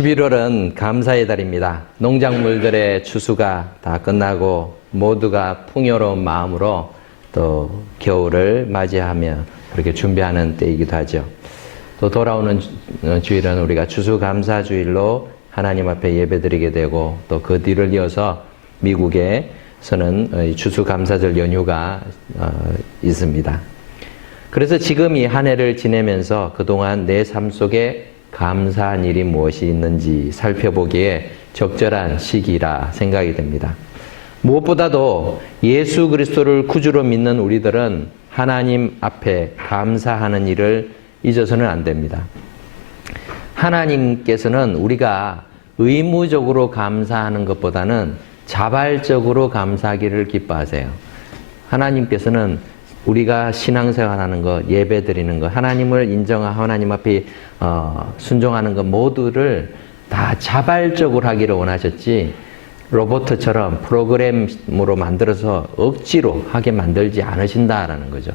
11월은 감사의 달입니다. 농작물들의 추수가 다 끝나고 모두가 풍요로운 마음으로 또 겨울을 맞이하며 그렇게 준비하는 때이기도 하죠. 또 돌아오는 주- 어, 주일은 우리가 추수감사 주일로 하나님 앞에 예배드리게 되고 또 그 뒤를 이어서 미국에서는 추수감사절 연휴가 어, 있습니다. 그래서 지금 이 한 해를 지내면서 그동안 내 삶 속에 감사한 일이 무엇이 있는지 살펴보기에 적절한 시기라 생각이 됩니다. 무엇보다도 예수 그리스도를 구주로 믿는 우리들은 하나님 앞에 감사하는 일을 잊어서는 안 됩니다. 하나님께서는 우리가 의무적으로 감사하는 것보다는 자발적으로 감사하기를 기뻐하세요. 하나님께서는 우리가 신앙생활하는 것, 예배 드리는 것, 하나님을 인정하고 하나님 앞에 어, 순종하는 것 모두를 다 자발적으로 하기를 원하셨지 로봇처럼 프로그램으로 만들어서 억지로 하게 만들지 않으신다라는 거죠.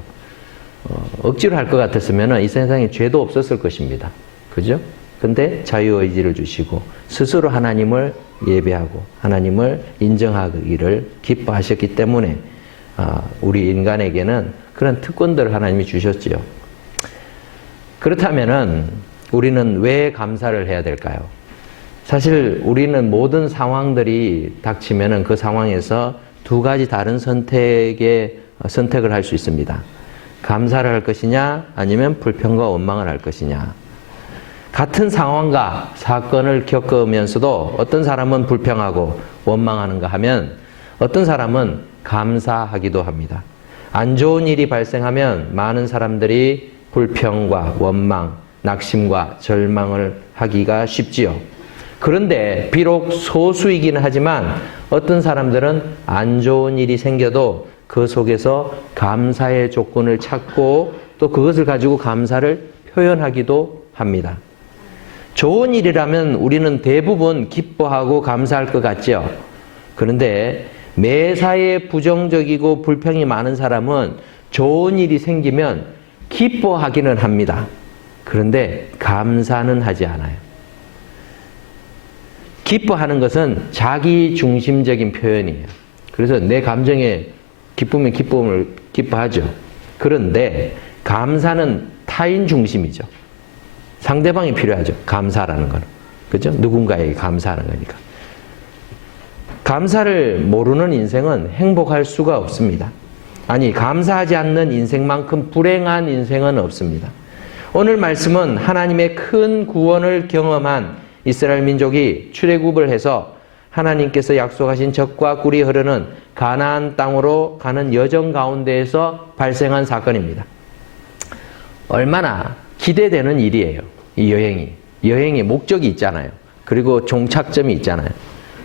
어, 억지로 할 것 같았으면 이 세상에 죄도 없었을 것입니다. 그죠? 근데 자유의지를 주시고 스스로 하나님을 예배하고 하나님을 인정하기를 기뻐하셨기 때문에 아, 우리 인간에게는 그런 특권들을 하나님이 주셨지요. 그렇다면은 우리는 왜 감사를 해야 될까요? 사실 우리는 모든 상황들이 닥치면은 그 상황에서 두 가지 다른 선택의 선택을 할 수 있습니다. 감사를 할 것이냐 아니면 불평과 원망을 할 것이냐. 같은 상황과 사건을 겪으면서도 어떤 사람은 불평하고 원망하는가 하면 어떤 사람은 감사하기도 합니다. 안 좋은 일이 발생하면 많은 사람들이 불평과 원망, 낙심과 절망을 하기가 쉽지요. 그런데 비록 소수이기는 하지만 어떤 사람들은 안 좋은 일이 생겨도 그 속에서 감사의 조건을 찾고 또 그것을 가지고 감사를 표현하기도 합니다. 좋은 일이라면 우리는 대부분 기뻐하고 감사할 것 같죠. 그런데 매사에 부정적이고 불평이 많은 사람은 좋은 일이 생기면 기뻐하기는 합니다. 그런데 감사는 하지 않아요. 기뻐하는 것은 자기 중심적인 표현이에요. 그래서 내 감정에 기쁘면 기쁨을 기뻐하죠. 그런데 감사는 타인 중심이죠. 상대방이 필요하죠. 감사라는 거는. 그죠? 누군가에게 감사하는 거니까. 감사를 모르는 인생은 행복할 수가 없습니다. 아니, 감사하지 않는 인생만큼 불행한 인생은 없습니다. 오늘 말씀은 하나님의 큰 구원을 경험한 이스라엘 민족이 출애굽을 해서 하나님께서 약속하신 젖과 꿀이 흐르는 가나안 땅으로 가는 여정 가운데에서 발생한 사건입니다. 얼마나 기대되는 일이에요. 이 여행이. 여행의 목적이 있잖아요. 그리고 종착점이 있잖아요.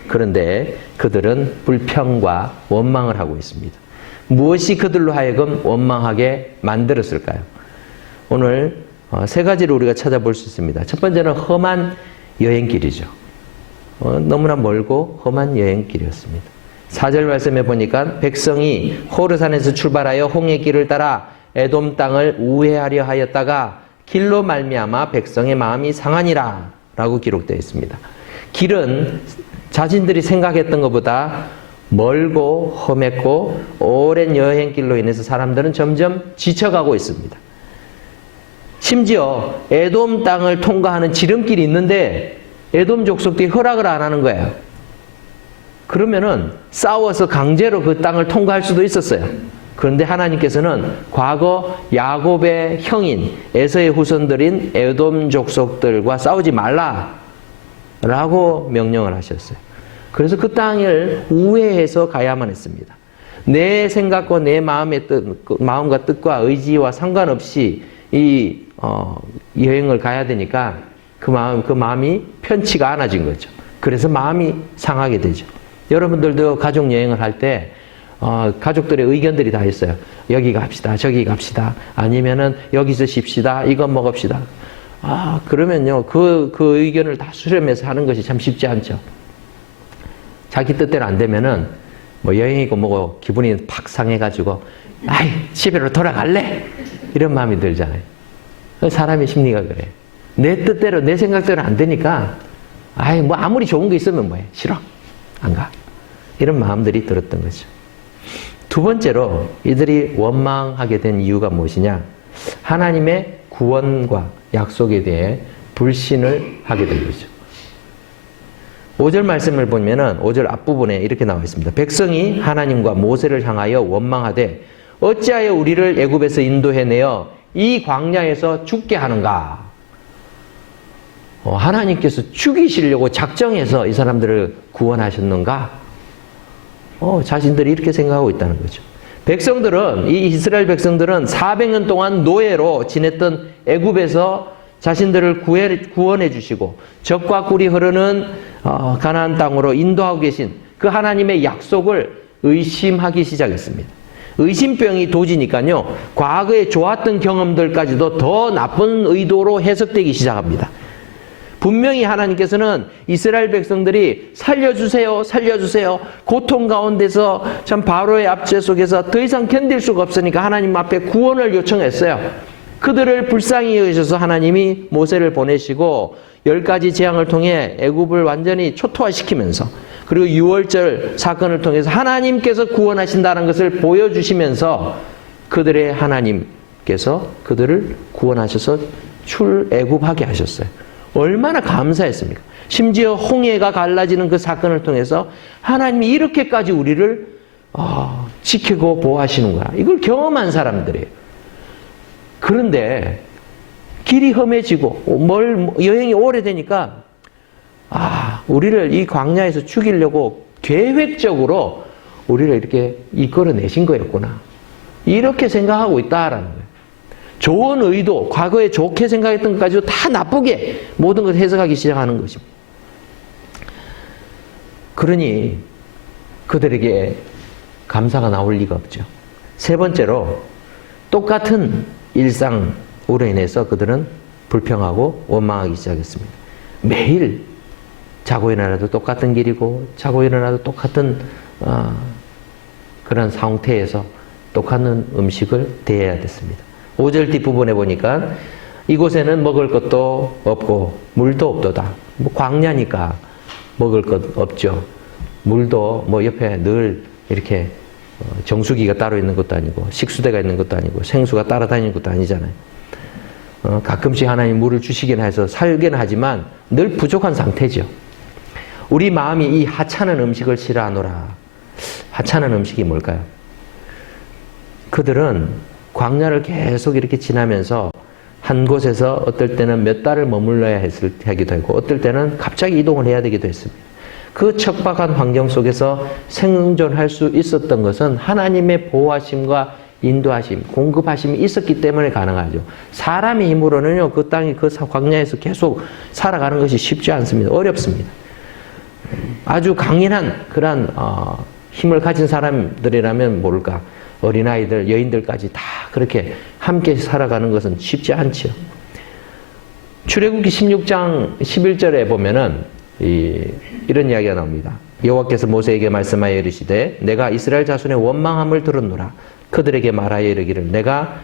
그런데 그들은 불평과 원망을 하고 있습니다. 무엇이 그들로 하여금 원망하게 만들었을까요? 오늘 어, 세 가지를 우리가 찾아볼 수 있습니다. 첫 번째는 험한 여행길이죠. 어, 너무나 멀고 험한 여행길이었습니다. 4절 말씀해 보니까 백성이 호르산에서 출발하여 홍해 길을 따라 에돔 땅을 우회하려 하였다가 길로 말미암아 백성의 마음이 상하니라 라고 기록되어 있습니다. 길은 자신들이 생각했던 것보다 멀고 험했고 오랜 여행길로 인해서 사람들은 점점 지쳐가고 있습니다. 심지어 에돔 땅을 통과하는 지름길이 있는데 에돔 족속들이 허락을 안 하는 거예요. 그러면은 싸워서 강제로 그 땅을 통과할 수도 있었어요. 그런데 하나님께서는 과거 야곱의 형인 에서의 후손들인 에돔 족속들과 싸우지 말라 라고 명령을 하셨어요. 그래서 그 땅을 우회해서 가야만 했습니다. 내 생각과 내 마음의 뜻, 그 마음과 뜻과 의지와 상관없이 이 어, 여행을 가야 되니까 그 마음 그 마음이 편치가 않아진 거죠. 그래서 마음이 상하게 되죠. 여러분들도 가족 여행을 할때 어, 가족들의 의견들이 다 있어요. 여기 갑시다, 저기 갑시다, 아니면은 여기서 쉽시다, 이거 먹읍시다. 아 그러면요 그 그 의견을 다 수렴해서 하는 것이 참 쉽지 않죠. 자기 뜻대로 안 되면은 뭐 여행이고 뭐고 기분이 팍 상해가지고 아이 집에로 돌아갈래 이런 마음이 들잖아요. 사람의 심리가 그래. 내 뜻대로 내 생각대로 안 되니까 아이, 뭐 아무리 좋은 거 있으면 뭐해. 싫어. 안 가. 이런 마음들이 들었던 거죠. 두 번째로 이들이 원망하게 된 이유가 무엇이냐? 하나님의 구원과 약속에 대해 불신을 하게 된 거죠. 5절 말씀을 보면은 5절 앞부분에 이렇게 나와 있습니다. 백성이 하나님과 모세를 향하여 원망하되 어찌하여 우리를 애굽에서 인도해 내어 이 광야에서 죽게 하는가? 어, 하나님께서 죽이시려고 작정해서 이 사람들을 구원하셨는가? 어, 자신들이 이렇게 생각하고 있다는 거죠. 백성들은 이 이스라엘 백성들은 400년 동안 노예로 지냈던 애굽에서 자신들을 구해, 구원해 주시고 적과 꿀이 흐르는 어, 가나안 땅으로 인도하고 계신 그 하나님의 약속을 의심하기 시작했습니다. 의심병이 도지니까요. 과거에 좋았던 경험들까지도 더 나쁜 의도로 해석되기 시작합니다. 분명히 하나님께서는 이스라엘 백성들이 살려주세요, 살려주세요. 고통 가운데서 참 바로의 압제 속에서 더 이상 견딜 수가 없으니까 하나님 앞에 구원을 요청했어요. 그들을 불쌍히 여기셔서 하나님이 모세를 보내시고 열 가지 재앙을 통해 애굽을 완전히 초토화시키면서 그리고 유월절 사건을 통해서 하나님께서 구원하신다는 것을 보여주시면서 그들의 하나님께서 그들을 구원하셔서 출애굽하게 하셨어요. 얼마나 감사했습니까? 심지어 홍해가 갈라지는 그 사건을 통해서 하나님이 이렇게까지 우리를 어, 지키고 보호하시는구나. 이걸 경험한 사람들이에요. 그런데 길이 험해지고 멀 여행이 오래되니까 아 우리를 이 광야에서 죽이려고 계획적으로 우리를 이렇게 이끌어내신 거였구나. 이렇게 생각하고 있다라는 거예요. 좋은 의도, 과거에 좋게 생각했던 것까지도 다 나쁘게 모든 것을 해석하기 시작하는 것입니다. 그러니 그들에게 감사가 나올 리가 없죠. 세 번째로 똑같은 일상으로 인해서 그들은 불평하고 원망하기 시작했습니다. 매일 자고 일어나도 똑같은 길이고 자고 일어나도 똑같은 어, 그런 상태에서 똑같은 음식을 대해야 됐습니다. 5절 뒷부분에 보니까 이곳에는 먹을 것도 없고 물도 없도다. 뭐 광야니까 먹을 것 없죠. 물도 뭐 옆에 늘 이렇게 어, 정수기가 따로 있는 것도 아니고 식수대가 있는 것도 아니고 생수가 따라다니는 것도 아니잖아요. 어, 가끔씩 하나님 물을 주시긴 해서 살긴 하지만 늘 부족한 상태죠. 우리 마음이 이 하찮은 음식을 싫어하노라. 하찮은 음식이 뭘까요? 그들은 광야를 계속 이렇게 지나면서 한 곳에서 어떨 때는 몇 달을 머물러야 했을 하기도 하고 어떨 때는 갑자기 이동을 해야 되기도 했습니다. 그 척박한 환경 속에서 생존할 수 있었던 것은 하나님의 보호하심과 인도하심, 공급하심이 있었기 때문에 가능하죠. 사람의 힘으로는요, 그 땅이 그 광야에서 계속 살아가는 것이 쉽지 않습니다. 어렵습니다. 아주 강인한 그러한 어, 힘을 가진 사람들이라면 모를까 어린아이들, 여인들까지 다 그렇게 함께 살아가는 것은 쉽지 않지요. 출애굽기 16장 11절에 보면은 이, 이런 이야기가 나옵니다. 여호와께서 모세에게 말씀하여 이르시되 내가 이스라엘 자손의 원망함을 들었노라 그들에게 말하여 이르기를 내가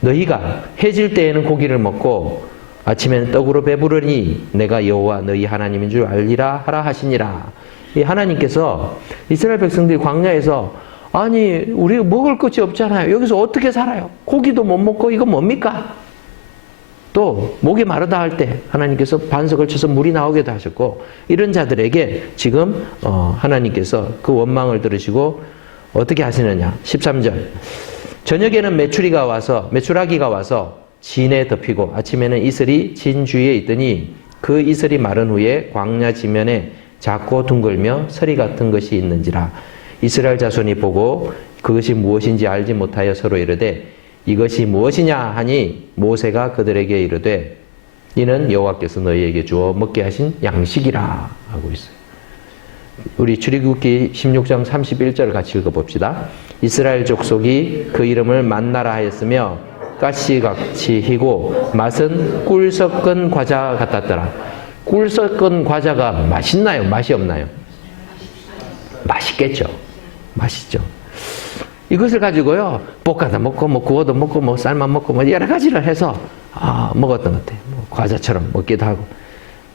너희가 해질 때에는 고기를 먹고 아침에는 떡으로 배부르니 내가 여호와 너희 하나님인 줄 알리라 하라 하시니라. 이 하나님께서 이스라엘 백성들이 광야에서 아니 우리 먹을 것이 없잖아요. 여기서 어떻게 살아요? 고기도 못 먹고 이거 뭡니까? 또 목이 마르다 할 때 하나님께서 반석을 쳐서 물이 나오게도 하셨고 이런 자들에게 지금 어, 하나님께서 그 원망을 들으시고 어떻게 하시느냐 13절 저녁에는 메추리가 와서 메추라기가 와서 진에 덮이고 아침에는 이슬이 진 주위에 있더니 그 이슬이 마른 후에 광야 지면에 작고 둥글며 서리 같은 것이 있는지라 이스라엘 자손이 보고 그것이 무엇인지 알지 못하여 서로 이르되 이것이 무엇이냐 하니 모세가 그들에게 이르되 이는 여호와께서 너희에게 주어 먹게 하신 양식이라 하고 있어요. 우리 출애굽기 16장 31절 같이 읽어봅시다. 이스라엘 족속이 그 이름을 만나라 하였으며 가시같이 희고 맛은 꿀 섞은 과자 같았더라. 꿀 섞은 과자가 맛있나요? 맛이 없나요? 맛있겠죠. 맛있죠. 이것을 가지고요 볶아도 먹고 뭐 구워도 먹고 뭐 삶아 먹고 뭐 여러 가지를 해서 아, 먹었던 것 같아요. 뭐 과자처럼 먹기도 하고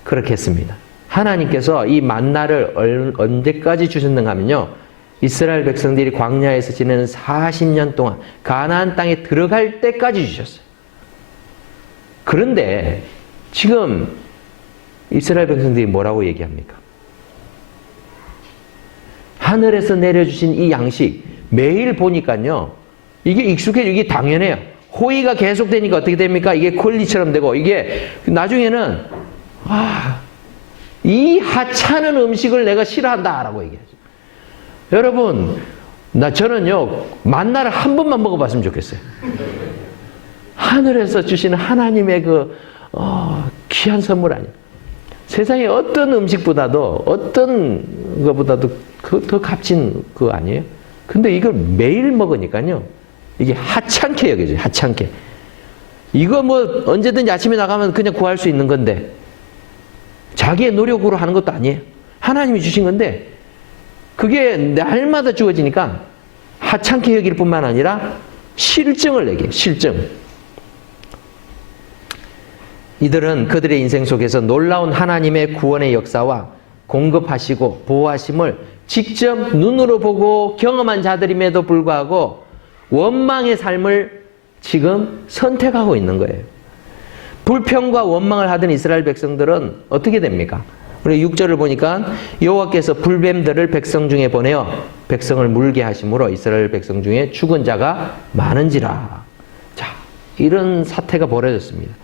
그렇게 했습니다. 하나님께서 이 만나를 얼- 언제까지 주셨는가 하면요. 이스라엘 백성들이 광야에서 지내는 40년 동안 가나안 땅에 들어갈 때까지 주셨어요. 그런데 지금 이스라엘 백성들이 뭐라고 얘기합니까? 하늘에서 내려주신 이 양식 매일 보니까요. 이게 익숙해 이게 당연해요. 호의가 계속되니까 어떻게 됩니까? 이게 권리처럼 되고 이게 나중에는 아, 이 하찮은 음식을 내가 싫어한다라고 얘기하죠. 여러분, 나 저는요 만나를 한 번만 먹어봤으면 좋겠어요. 하늘에서 주시는 하나님의 그 어, 귀한 선물 아니에요. 세상에 어떤 음식보다도 어떤 것보다도 그, 더 값진 그거 아니에요? 근데 이걸 매일 먹으니까요. 이게 하찮게 여겨져요. 하찮게. 이거 뭐 언제든지 아침에 나가면 그냥 구할 수 있는 건데 자기의 노력으로 하는 것도 아니에요. 하나님이 주신 건데 그게 날마다 주어지니까 하찮게 여길 뿐만 아니라 실증을 내게 실증. 이들은 그들의 인생 속에서 놀라운 하나님의 구원의 역사와 공급하시고 보호하심을 직접 눈으로 보고 경험한 자들임에도 불구하고 원망의 삶을 지금 선택하고 있는 거예요. 불평과 원망을 하던 이스라엘 백성들은 어떻게 됩니까? 우리 6절을 보니까 여호와께서 불뱀들을 백성 중에 보내어 백성을 물게 하심으로 이스라엘 백성 중에 죽은 자가 많은지라. 자, 이런 사태가 벌어졌습니다.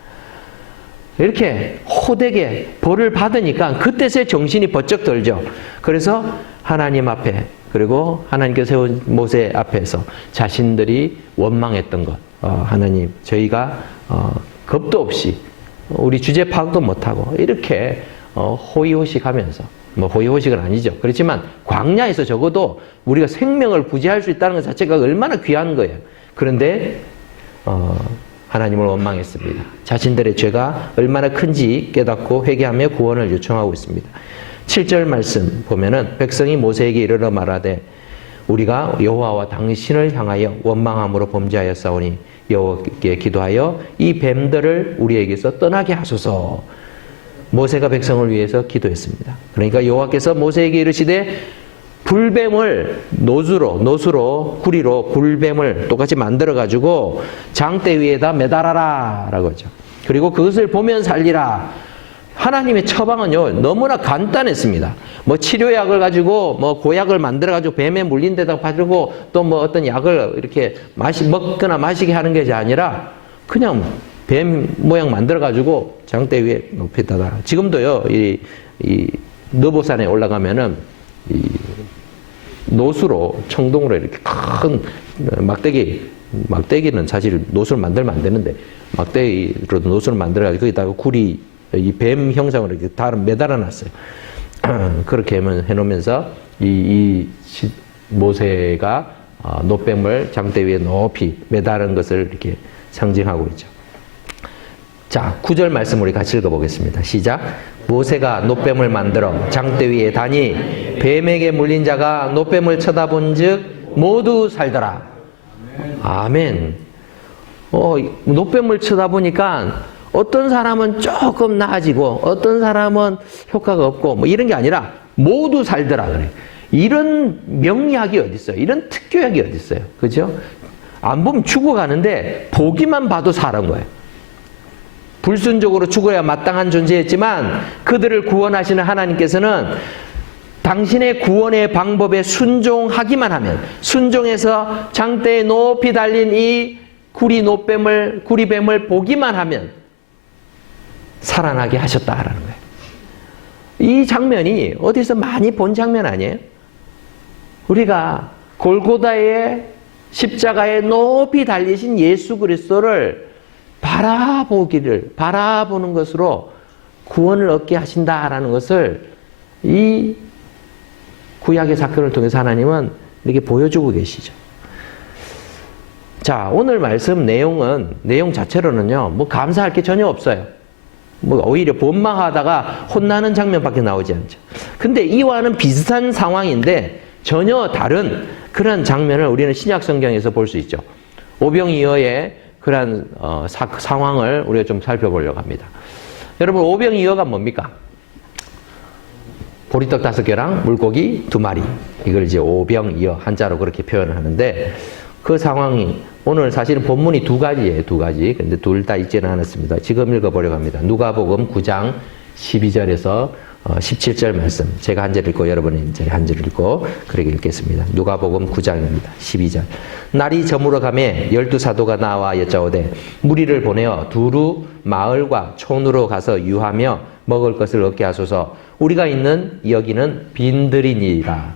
이렇게 호되게 벌을 받으니까 그때서야 정신이 번쩍 들죠. 그래서 하나님 앞에 그리고 하나님께서 세운 모세 앞에서 자신들이 원망했던 것, 어, 하나님 저희가 어, 겁도 없이 우리 주제 파악도 못하고 이렇게 어, 호의호식하면서 뭐 호의호식은 아니죠. 그렇지만 광야에서 적어도 우리가 생명을 구제할 수 있다는 것 자체가 얼마나 귀한 거예요. 그런데 어, 하나님을 원망했습니다. 자신들의 죄가 얼마나 큰지 깨닫고 회개하며 구원을 요청하고 있습니다. 7절 말씀 보면은 백성이 모세에게 이르러 말하되 우리가 여호와와 당신을 향하여 원망함으로 범죄하였사오니 여호와께 기도하여 이 뱀들을 우리에게서 떠나게 하소서. 모세가 백성을 위해서 기도했습니다. 그러니까 여호와께서 모세에게 이르시되 불뱀을 노수로 노수로 구리로 불뱀을 똑같이 만들어 가지고 장대 위에다 매달아라 라고 하죠. 그리고 그것을 보면 살리라. 하나님의 처방은요 너무나 간단했습니다. 뭐 치료약을 가지고 뭐 고약을 만들어 가지고 뱀에 물린 데다 바르고 또 뭐 어떤 약을 이렇게 마시 먹거나 마시게 하는 것이 아니라 그냥 뱀 모양 만들어 가지고 장대 위에 높이다가 지금도요 이, 이 너보산에 올라가면은 이 노수로 청동으로 이렇게 큰 막대기 막대기는 사실 노수를 만들면 안 되는데 막대기로 노수를 만들어가지고 거기다가 구리 이 뱀 형상으로 이렇게 다 매달아 놨어요. 그렇게 해놓으면서 이, 이 시- 모세가 어, 노뱀을 장대 위에 높이 매달은 것을 이렇게 상징하고 있죠. 자, 9절 말씀 우리 같이 읽어보겠습니다. 시작. 모세가 노뱀을 만들어 장대 위에 다니 뱀에게 물린 자가 노뱀을 쳐다본 즉 모두 살더라. 아멘. 어, 노뱀을 쳐다보니까 어떤 사람은 조금 나아지고 어떤 사람은 효과가 없고 뭐 이런 게 아니라 모두 살더라 그래. 이런 명약이 어디 있어요? 이런 특효약이 어디 있어요? 그죠? 안 보면 죽어가는데 보기만 봐도 사는 거예요. 불순적으로 죽어야 마땅한 존재였지만 그들을 구원하시는 하나님께서는 당신의 구원의 방법에 순종하기만 하면 순종해서 장대에 높이 달린 이 구리 노뱀을 구리뱀을 보기만 하면 살아나게 하셨다라는 거예요. 이 장면이 어디서 많이 본 장면 아니에요? 우리가 골고다의 십자가에 높이 달리신 예수 그리스도를 바라보기를 바라보는 것으로 구원을 얻게 하신다라는 것을 이 구약의 사건을 통해서 하나님은 이렇게 보여주고 계시죠. 자, 오늘 말씀 내용은 내용 자체로는요. 뭐 감사할 게 전혀 없어요. 뭐 오히려 본망하다가 혼나는 장면밖에 나오지 않죠. 근데 이와는 비슷한 상황인데 전혀 다른 그런 장면을 우리는 신약 성경에서 볼 수 있죠. 오병이어의 그런 어, 사, 상황을 우리가 좀 살펴보려고 합니다. 여러분 오병이어가 뭡니까? 보리떡 다섯 개랑 물고기 두 마리. 이걸 이제 오병이어 한자로 그렇게 표현을 하는데 그 상황이 오늘 사실은 본문이 두 가지예요, 두 가지. 근데 둘 다 있지는 않았습니다. 지금 읽어보려고 합니다. 누가복음 9장 12절에서 17절 말씀. 제가 한 절 읽고 여러분이 이제 한 절 읽고 그렇게 읽겠습니다. 누가복음 9장입니다. 12절. 날이 저물어 가매 열두 사도가 나와 여짜오되 무리를 보내어 두루 마을과 촌으로 가서 유하며 먹을 것을 얻게 하소서. 우리가 있는 여기는 빈들이니라.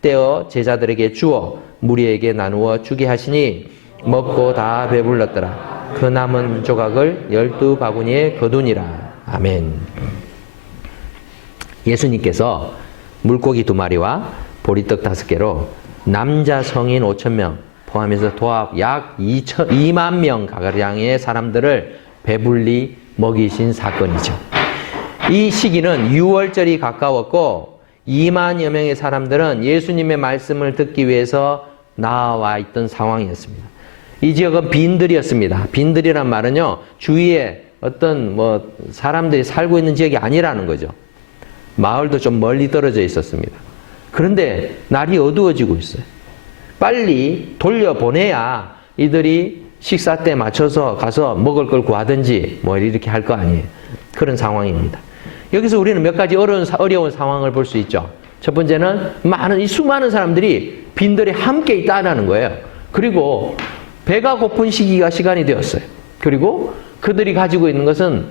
떼어 제자들에게 주어 무리에게 나누어 주게 하시니 먹고 다 배불렀더라. 그 남은 조각을 열두 바구니에 거두니라. 아멘. 예수님께서 물고기 두 마리와 보리떡 다섯 개로 남자 성인 5천 명 포함해서 도합 약 2천, 2만 명 가량의 사람들을 배불리 먹이신 사건이죠. 이 시기는 6월절이 가까웠고 2만여 명의 사람들은 예수님의 말씀을 듣기 위해서 나와 있던 상황이었습니다. 이 지역은 빈들이었습니다. 빈들이란 말은요, 주위에 어떤 뭐 사람들이 살고 있는 지역이 아니라는 거죠. 마을도 좀 멀리 떨어져 있었습니다. 그런데 날이 어두워지고 있어요. 빨리 돌려보내야 이들이 식사 때 맞춰서 가서 먹을 걸 구하든지 뭐 이렇게 할 거 아니에요. 그런 상황입니다. 여기서 우리는 몇 가지 어려운, 어려운 상황을 볼 수 있죠. 첫 번째는 많은, 이 수많은 사람들이 빈들에 함께 있다는 거예요. 그리고 배가 고픈 시기가 시간이 되었어요. 그리고 그들이 가지고 있는 것은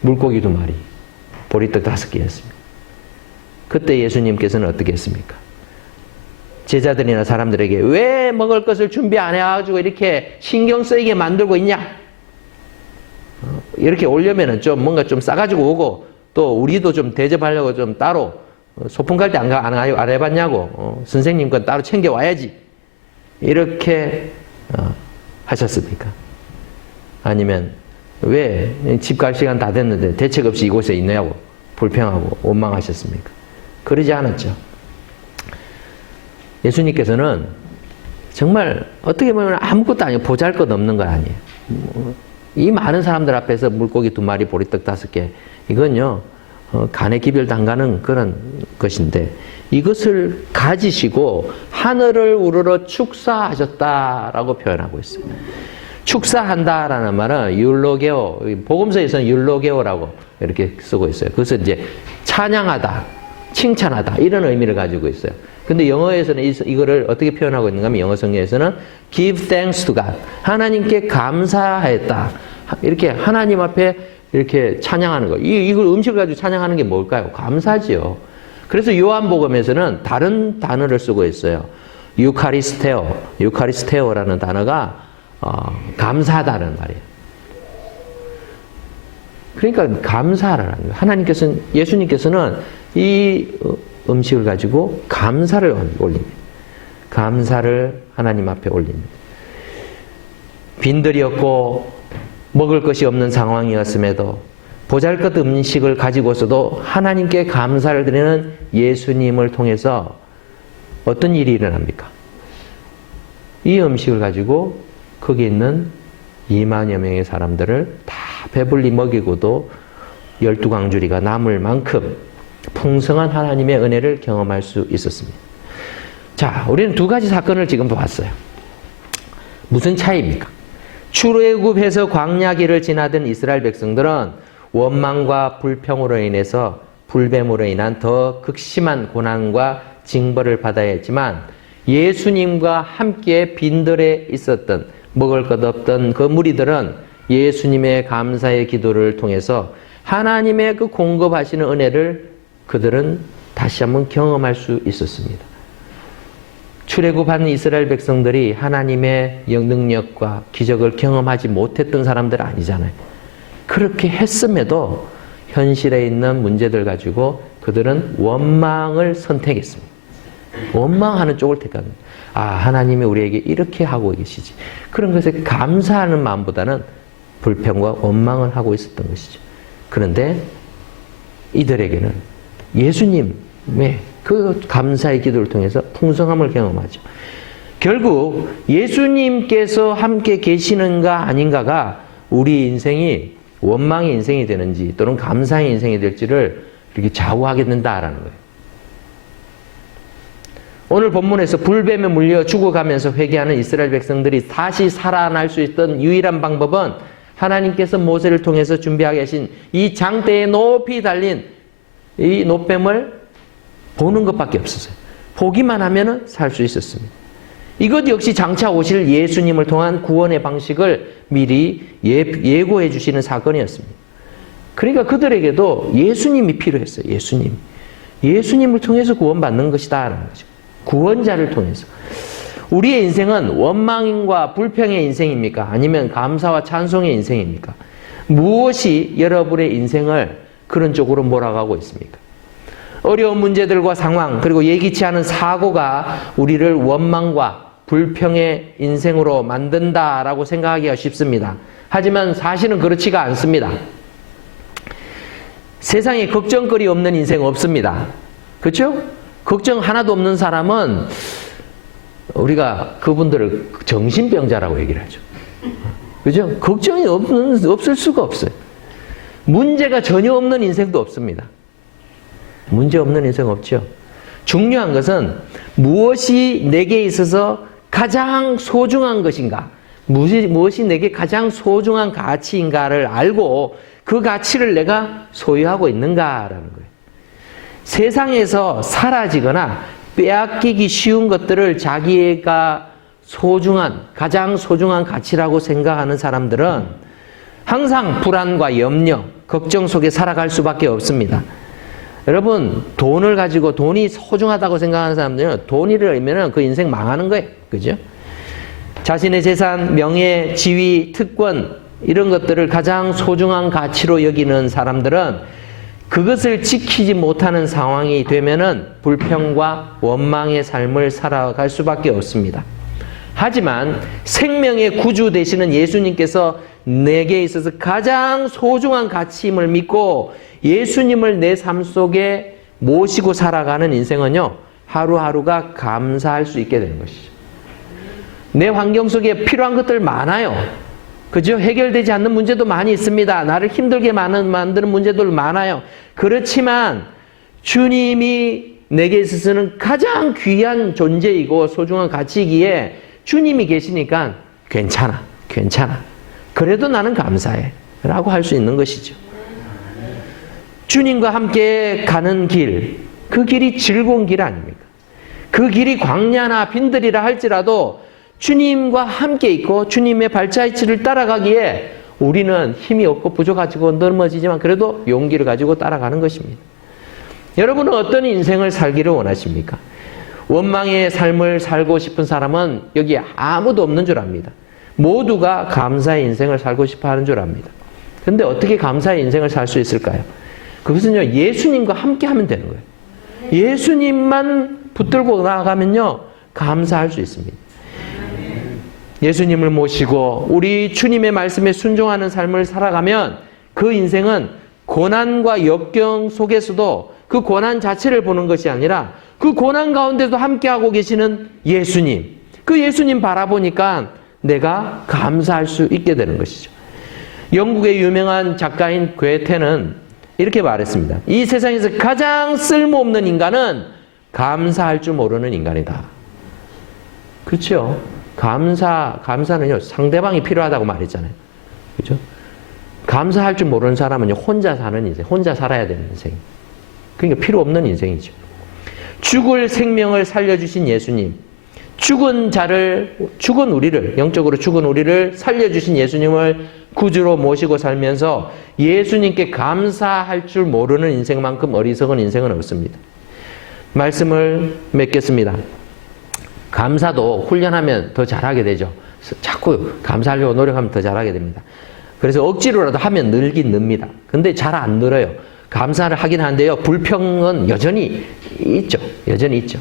물고기 두 마리, 보리떡 다섯 개였습니다. 그때 예수님께서는 어떻게 했습니까? 제자들이나 사람들에게 왜 먹을 것을 준비 안 해가지고 이렇게 신경 쓰이게 만들고 있냐? 어, 이렇게 오려면은 좀 뭔가 좀 싸가지고 오고 또 우리도 좀 대접하려고 좀 따로 어, 소풍 갈 때 안 안, 안 해봤냐고 어, 선생님 건 따로 챙겨 와야지 이렇게 어, 하셨습니까? 아니면 왜 집 갈 시간 다 됐는데 대책 없이 이곳에 있느냐고 불평하고 원망하셨습니까? 그러지 않았죠. 예수님께서는 정말 어떻게 보면 아무것도 아니고 보잘 것 없는 거 아니에요. 이 많은 사람들 앞에서 물고기 두 마리, 보리떡 다섯 개, 이건요, 어, 간의 기별도 안 가는 그런 것인데, 이것을 가지시고 하늘을 우러러 축사하셨다라고 표현하고 있어요. 축사한다라는 말은 율로게오, 복음서에서는 율로게오라고 이렇게 쓰고 있어요. 그것은 이제 찬양하다, 칭찬하다, 이런 의미를 가지고 있어요. 근데 영어에서는 이거를 어떻게 표현하고 있는가 하면 영어 성경에서는 give thanks to God. 하나님께 감사했다. 이렇게 하나님 앞에 이렇게 찬양하는 거. 이, 이걸 음식을 가지고 찬양하는 게 뭘까요? 감사지요. 그래서 요한복음에서는 다른 단어를 쓰고 있어요. 유카리스테오. 유카리스테오라는 단어가 어, 감사하다는 말이에요. 그러니까 감사를 하는 거예요. 하나님께서는, 예수님께서는 이 음식을 가지고 감사를 올립니다. 감사를 하나님 앞에 올립니다. 빈들이었고 먹을 것이 없는 상황이었음에도 보잘 것 음식을 가지고서도 하나님께 감사를 드리는 예수님을 통해서 어떤 일이 일어납니까? 이 음식을 가지고 거기 있는 2만여 명의 사람들을 다 배불리 먹이고도 열두 광주리가 남을 만큼 풍성한 하나님의 은혜를 경험할 수 있었습니다. 자, 우리는 두 가지 사건을 지금 봤어요. 무슨 차이입니까? 출애굽해서 광야길을 지나던 이스라엘 백성들은 원망과 불평으로 인해서 불뱀으로 인한 더 극심한 고난과 징벌을 받아야 했지만 예수님과 함께 빈들에 있었던 먹을 것 없던 그 무리들은 예수님의 감사의 기도를 통해서 하나님의 그 공급하시는 은혜를 그들은 다시 한번 경험할 수 있었습니다. 출애굽한 이스라엘 백성들이 하나님의 능력과 기적을 경험하지 못했던 사람들 아니잖아요. 그렇게 했음에도 현실에 있는 문제들 가지고 그들은 원망을 선택했습니다. 원망하는 쪽을 택합니다. 아, 하나님이 우리에게 이렇게 하고 계시지. 그런 것에 감사하는 마음보다는 불평과 원망을 하고 있었던 것이죠. 그런데 이들에게는 예수님의 그 감사의 기도를 통해서 풍성함을 경험하죠. 결국 예수님께서 함께 계시는가 아닌가가 우리 인생이 원망의 인생이 되는지 또는 감사의 인생이 될지를 이렇게 좌우하게 된다라는 거예요. 오늘 본문에서 불뱀에 물려 죽어가면서 회개하는 이스라엘 백성들이 다시 살아날 수 있던 유일한 방법은 하나님께서 모세를 통해서 준비하게 하신 이 장대에 높이 달린 이 노뱀을 보는 것밖에 없었어요. 보기만 하면 살 수 있었습니다. 이것 역시 장차 오실 예수님을 통한 구원의 방식을 미리 예, 예고해 주시는 사건이었습니다. 그러니까 그들에게도 예수님이 필요했어요. 예수님. 예수님을 통해서 구원받는 것이다 라는 거죠. 구원자를 통해서. 우리의 인생은 원망과 불평의 인생입니까? 아니면 감사와 찬송의 인생입니까? 무엇이 여러분의 인생을 그런 쪽으로 몰아가고 있습니까? 어려운 문제들과 상황, 그리고 예기치 않은 사고가 우리를 원망과 불평의 인생으로 만든다라고 생각하기가 쉽습니다. 하지만 사실은 그렇지가 않습니다. 세상에 걱정거리 없는 인생 없습니다. 그렇죠? 걱정 하나도 없는 사람은 우리가 그분들을 정신병자라고 얘기를 하죠. 그죠? 걱정이 없는, 없을 수가 없어요. 문제가 전혀 없는 인생도 없습니다. 문제 없는 인생 없죠. 중요한 것은 무엇이 내게 있어서 가장 소중한 것인가, 무엇이, 무엇이 내게 가장 소중한 가치인가를 알고 그 가치를 내가 소유하고 있는가라는 거예요. 세상에서 사라지거나 빼앗기기 쉬운 것들을 자기가 소중한, 가장 소중한 가치라고 생각하는 사람들은 항상 불안과 염려, 걱정 속에 살아갈 수밖에 없습니다. 여러분, 돈을 가지고 돈이 소중하다고 생각하는 사람들은 돈이를 알면 그 인생 망하는 거예요. 그죠? 자신의 재산, 명예, 지위, 특권, 이런 것들을 가장 소중한 가치로 여기는 사람들은 그것을 지키지 못하는 상황이 되면은 불평과 원망의 삶을 살아갈 수밖에 없습니다. 하지만 생명의 구주 되시는 예수님께서 내게 있어서 가장 소중한 가치임을 믿고 예수님을 내 삶 속에 모시고 살아가는 인생은요, 하루하루가 감사할 수 있게 되는 것이죠. 내 환경 속에 필요한 것들 많아요. 그죠? 해결되지 않는 문제도 많이 있습니다. 나를 힘들게 만드는 문제들 많아요. 그렇지만 주님이 내게 있어서는 가장 귀한 존재이고 소중한 가치이기에 주님이 계시니까 괜찮아, 괜찮아. 그래도 나는 감사해. 라고 할 수 있는 것이죠. 주님과 함께 가는 길, 그 길이 즐거운 길 아닙니까? 그 길이 광야나 빈들이라 할지라도 주님과 함께 있고 주님의 발자취를 따라가기에 우리는 힘이 없고 부족하고 넘어지지만 그래도 용기를 가지고 따라가는 것입니다. 여러분은 어떤 인생을 살기를 원하십니까? 원망의 삶을 살고 싶은 사람은 여기 아무도 없는 줄 압니다. 모두가 감사의 인생을 살고 싶어 하는 줄 압니다. 근데 어떻게 감사의 인생을 살 수 있을까요? 그것은요, 예수님과 함께 하면 되는 거예요. 예수님만 붙들고 나아가면요, 감사할 수 있습니다. 예수님을 모시고 우리 주님의 말씀에 순종하는 삶을 살아가면 그 인생은 고난과 역경 속에서도 그 고난 자체를 보는 것이 아니라 그 고난 가운데도 함께하고 계시는 예수님. 그 예수님 바라보니까 내가 감사할 수 있게 되는 것이죠. 영국의 유명한 작가인 괴테는 이렇게 말했습니다. 이 세상에서 가장 쓸모없는 인간은 감사할 줄 모르는 인간이다. 그렇죠? 감사, 감사는요, 상대방이 필요하다고 말했잖아요. 그죠? 감사할 줄 모르는 사람은 혼자 사는 인생, 혼자 살아야 되는 인생. 그러니까 필요 없는 인생이죠. 죽을 생명을 살려주신 예수님, 죽은 자를, 죽은 우리를, 영적으로 죽은 우리를 살려주신 예수님을 구주로 모시고 살면서 예수님께 감사할 줄 모르는 인생만큼 어리석은 인생은 없습니다. 말씀을 맺겠습니다. 감사도 훈련하면 더 잘하게 되죠. 자꾸 감사하려고 노력하면 더 잘하게 됩니다. 그래서 억지로라도 하면 늘긴 늡니다. 근데 잘 안 늘어요. 감사를 하긴 하는데요. 불평은 여전히 있죠. 여전히 있죠.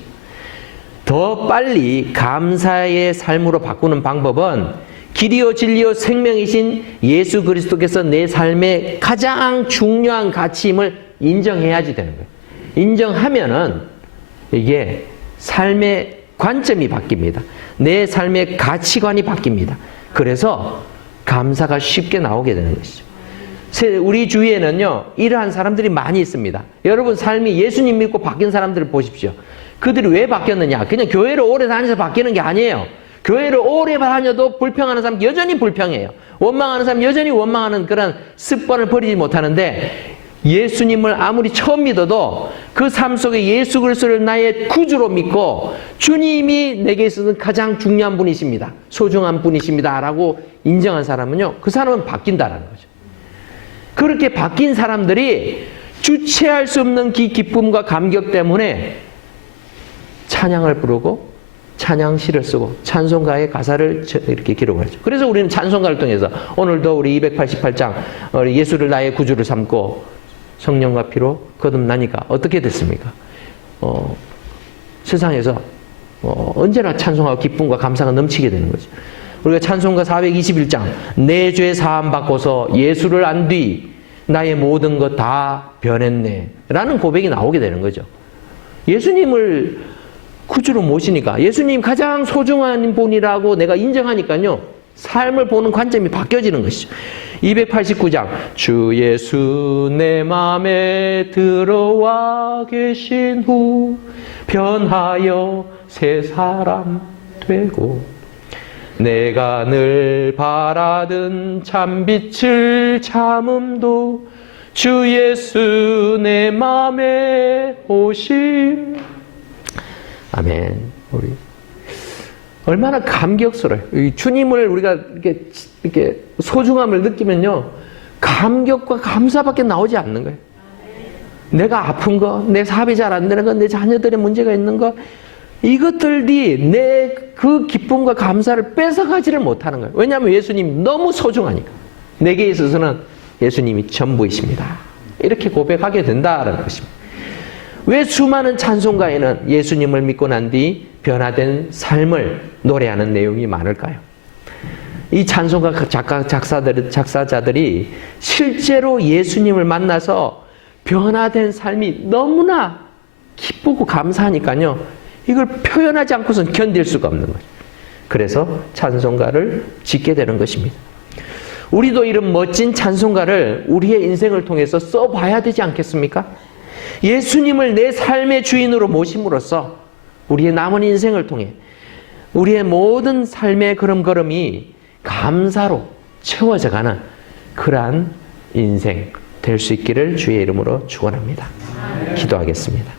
더 빨리 감사의 삶으로 바꾸는 방법은 길이요 진리요 생명이신 예수 그리스도께서 내 삶의 가장 중요한 가치임을 인정해야지 되는 거예요. 인정하면은 이게 삶의 관점이 바뀝니다. 내 삶의 가치관이 바뀝니다. 그래서 감사가 쉽게 나오게 되는 것이죠. 세- 우리 주위에는요, 이러한 사람들이 많이 있습니다. 여러분 삶이 예수님 믿고 바뀐 사람들을 보십시오. 그들이 왜 바뀌었느냐? 그냥 교회를 오래 다녀서 바뀌는 게 아니에요. 교회를 오래 다녀도 불평하는 사람 여전히 불평해요. 원망하는 사람 여전히 원망하는 그런 습관을 버리지 못하는데 예수님을 아무리 처음 믿어도 그 삶 속에 예수 그리스도를 나의 구주로 믿고 주님이 내게 있어서는 가장 중요한 분이십니다. 소중한 분이십니다라고 인정한 사람은요. 그 사람은 바뀐다라는 거죠. 그렇게 바뀐 사람들이 주체할 수 없는 기, 기쁨과 감격 때문에 찬양을 부르고 찬양시를 쓰고 찬송가의 가사를 저- 이렇게 기록을 하죠. 그래서 우리는 찬송가를 통해서 오늘도 우리 288장 어, 예수를 나의 구주를 삼고 성령과 피로 거듭나니까 어떻게 됐습니까? 어, 세상에서 어, 언제나 찬송하고 기쁨과 감사가 넘치게 되는 거죠. 우리가 찬송가 421장 내 죄 사함 받고서 예수를 안 뒤 나의 모든 것 다 변했네 라는 고백이 나오게 되는 거죠. 예수님을 구주로 모시니까 예수님 가장 소중한 분이라고 내가 인정하니까요. 삶을 보는 관점이 바뀌어지는 것이죠. 289장 주 예수 내 맘에 들어와 계신 후 변하여 새 사람 되고 내가 늘 바라던 참빛을 참음도 주 예수 내 맘에 오심 아멘. 우리 얼마나 감격스러워요. 이 주님을 우리가 이렇게 이렇게 소중함을 느끼면요, 감격과 감사밖에 나오지 않는 거예요. 내가 아픈 거, 내 사업이 잘 안 되는 거, 내 자녀들의 문제가 있는 거, 이것들이 내 그 기쁨과 감사를 뺏어가지를 못하는 거예요. 왜냐하면 예수님이 너무 소중하니까. 내게 있어서는 예수님이 전부이십니다. 이렇게 고백하게 된다는 것입니다. 왜 수많은 찬송가에는 예수님을 믿고 난 뒤 변화된 삶을 노래하는 내용이 많을까요? 이 찬송가 작가, 작사들, 작사자들이 실제로 예수님을 만나서 변화된 삶이 너무나 기쁘고 감사하니까요. 이걸 표현하지 않고선 견딜 수가 없는 거죠. 그래서 찬송가를 짓게 되는 것입니다. 우리도 이런 멋진 찬송가를 우리의 인생을 통해서 써봐야 되지 않겠습니까? 예수님을 내 삶의 주인으로 모심으로써 우리의 남은 인생을 통해 우리의 모든 삶의 걸음걸음이 감사로 채워져 가는 그러한 인생 될 수 있기를 주의 이름으로 축원합니다. 기도하겠습니다.